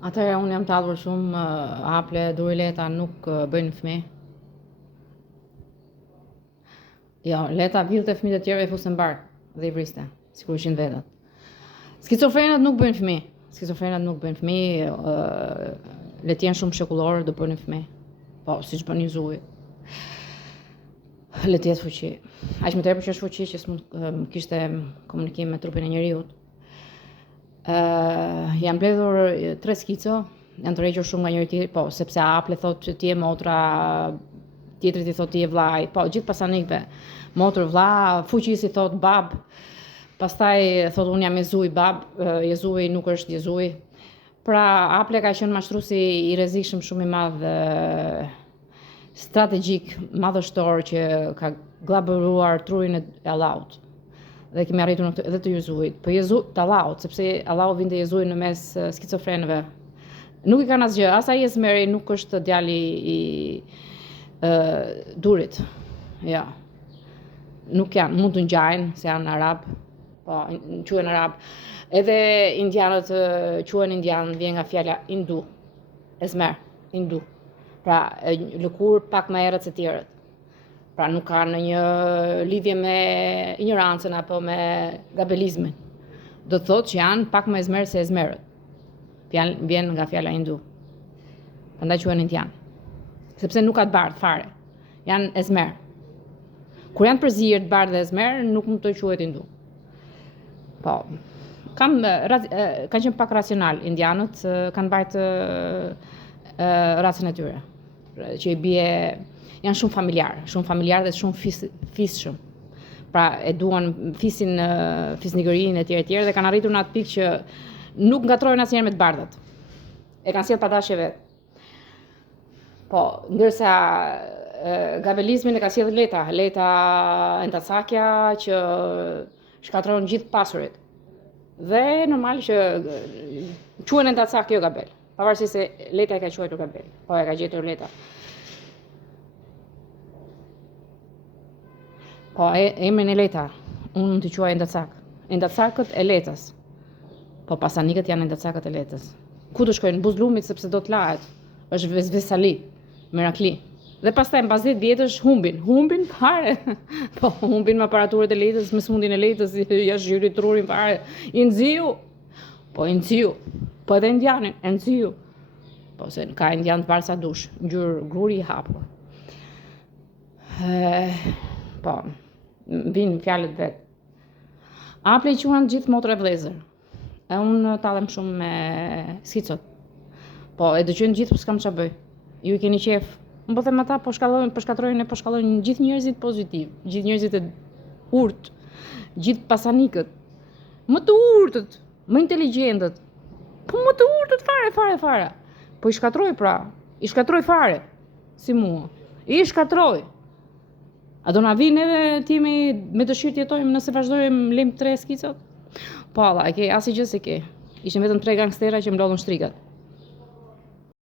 Atëherë unë jam tallur shumë, Aple, Duri Leta nuk bëjnë fëmijë. Jo, Leta villte fëmijët e tjerë e fuste mbar dhe i vriste, sikur ishin vetët. Skizofrenat nuk bëjnë fëmijë. Skizofrenat nuk bëjnë fëmijë, le të jenë shumë shekullorë do bënin fëmijë. Po, siç bën Juzuji. Le të jetë fuqi. Aq më tepër që është fuqi që s'mund kishte komunikim me trupin e njeriut. Jam mbledhur 3 skico, janë të rregjur shumë nga njëri tjetri, po, sepse Aple thotë që ti je motra, tjetri ti thotë ti je vllai, po, gjithë pasanikëve. Motër, vlla, fuqisi thotë bab, pastaj thotë unë jam Jezuj bab, Jezuji nuk është Jezuj. Pra, Aple ka qenë mashtruesi i rrezikshëm shumë i madh, strategjik, madhështor që ka gllabëruar trurin e Allahut. Dhe kemi arritur në këtë edhe të Jezujit. Po të Allahut, sepse Allahu vinte Jezuj në mes skicofrenëve. Nuk i kanë asgjë, as ai Esmeri nuk është djali i Durit. Ja. Nuk janë, mund të ngjajnë se janë arab, po quhen arab. Edhe indianët quhen indian, vjen nga fjala hindu. Esmer, hindu. Pra, lëkur pak më errët se tjerët. Pra nuk ka në një lidhje me ignorancën apo me gabelizmin. Do të thotë që janë pak më esmer se esmerët. Vjen nga fjala hindu. Prandaj quhen indian. Sepse nuk ka të bardhë fare. Janë esmer. Kur janë përzierë të bardhë dhe esmer, nuk mund të quhet hindu. Po, kanë qenë pak racional. Indianët kanë bajtë racën e tyre. Që i bie janë shumë familjar dhe shumë fisshëm. Pra e duan fisin, fisnikërinë e tjerë dhe kanë arritur në atë pikë që nuk ngatrojnë asnjëherë me të bardhët. E kanë sjellë pa dashje vet. Po, ndërsa gabelizmin e ka sjellë Leta Entasakja që shkatron gjithë pasurit. Dhe normal që quhen Entasakja jo Gabel. Pavarësisht se Leta e ka quajtur Gabel. Po e ka gjetur Leta. Po, emrin e Leta, unë mund t'i quaj Endacak. Endacakët e Letës. Po, pasanikët janë Endacakët e Letës. Ku të shkojnë? Buzlumit sepse do t'lahet. Është Vesali, Merakli. Dhe pastaj mbas 10 vjetësh humbin fare. Po, humbin me aparaturët e Letës, me smundin e Letës, jashtë zhyri trurin fare. I nxiu. Po, i nxiu. Po edhe indianin, e nxiu. Po, se ka indian të parë sa dush, ngjyrë gruri i hapur. Po, vinë fjalët vet. Aple i quhen gjithë motra e vëllezër. E unë tallem shumë me skicot. Po, e dëgjojnë gjithë, po s'kam ç'a bëj. Ju i keni qef. Unë po them ata po shkallojnë gjithë njerëzit pozitiv, gjithë njerëzit e urtë, gjithë pasanikët. Më të urtët, më inteligjentët. Po më të urtët fare. Po i shkatroj pra, i shkatroj fare. Si mua. I shkatroj. A do na vinë edhe ti me dëshirë të jetojmë nëse vazhdojmë lejmë 3 skicat? Po, alla, e ke asgjë se ke. Ishin vetëm 3 gangstera që mlodhën shtrikat.